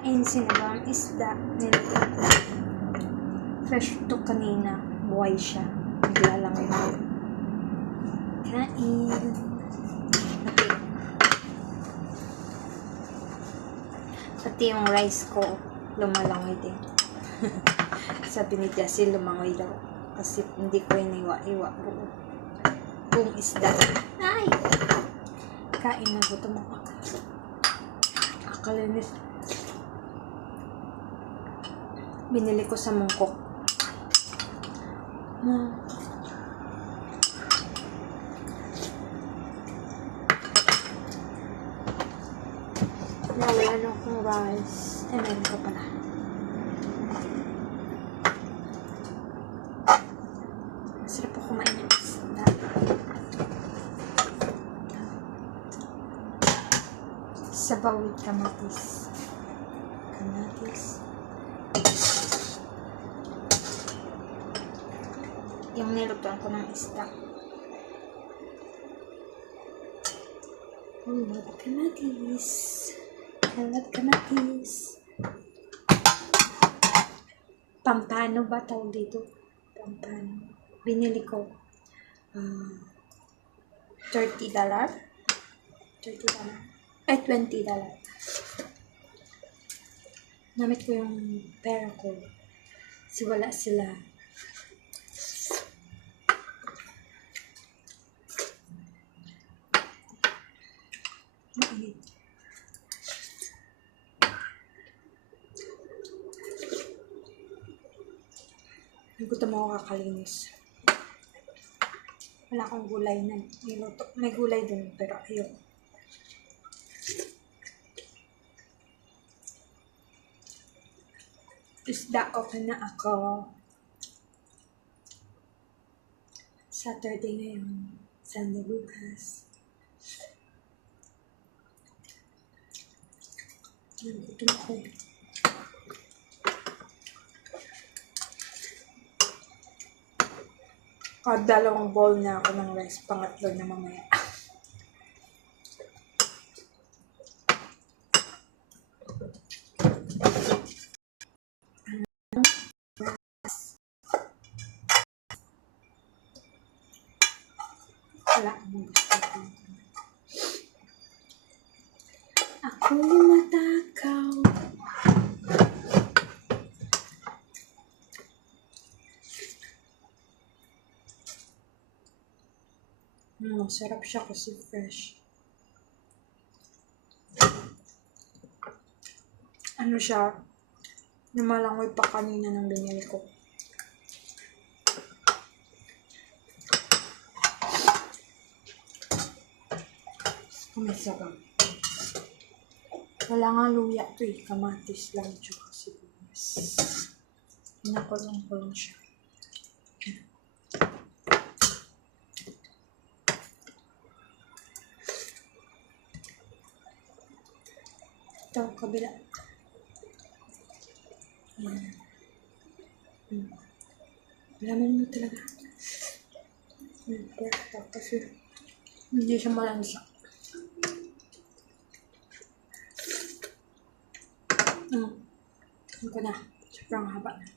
Ayun, sinabang isda. Nilito ko. Fresh to kanina. Buhay siya. Naglalangoy na. Kain. Pati yung rice ko, lumalangoy din. Sabi ni Jessie, lumangoy daw. Kasi hindi ko iniwa-iwa buong isda. Ay! Kain na, gutom ako. Akalinis. Binili ko sa mangkok. Wala na akong rice. Ay, meron ko pala. Masarap po kumain ng isda. Sabaw with kamatis. Yung nilutuan ko ng isda. Kamatis. Kamatis. Pampano ba tawag dito? Pampano. Binili ko. $30. Ay, $20. Namit ko yung pera ko. Kasi wala sila. Mainit. Gutom ako kakalinis. Wala akong gulay na niluto. May gulay din, pero ayun. Isda, okay na ako. Saturday ngayon. Sunday bukas. Gutom ako. Dalawang bowl na ako ng rice. Pangatlo na mamaya. Wala akong gusto ko. Ako matakaw. Sarap siya kasi fresh. Ano siya? Lumalangoy pa kanina ng binili ko. May sarap. Wala nga luya ito eh. Kamatis lang tsaka sibuyas. Pinakulong-kulong siya. Ito, kabila. Ayan. Laman mo talaga. Kasi hindi siya malansa. Ano ko na. Sobrang haba na.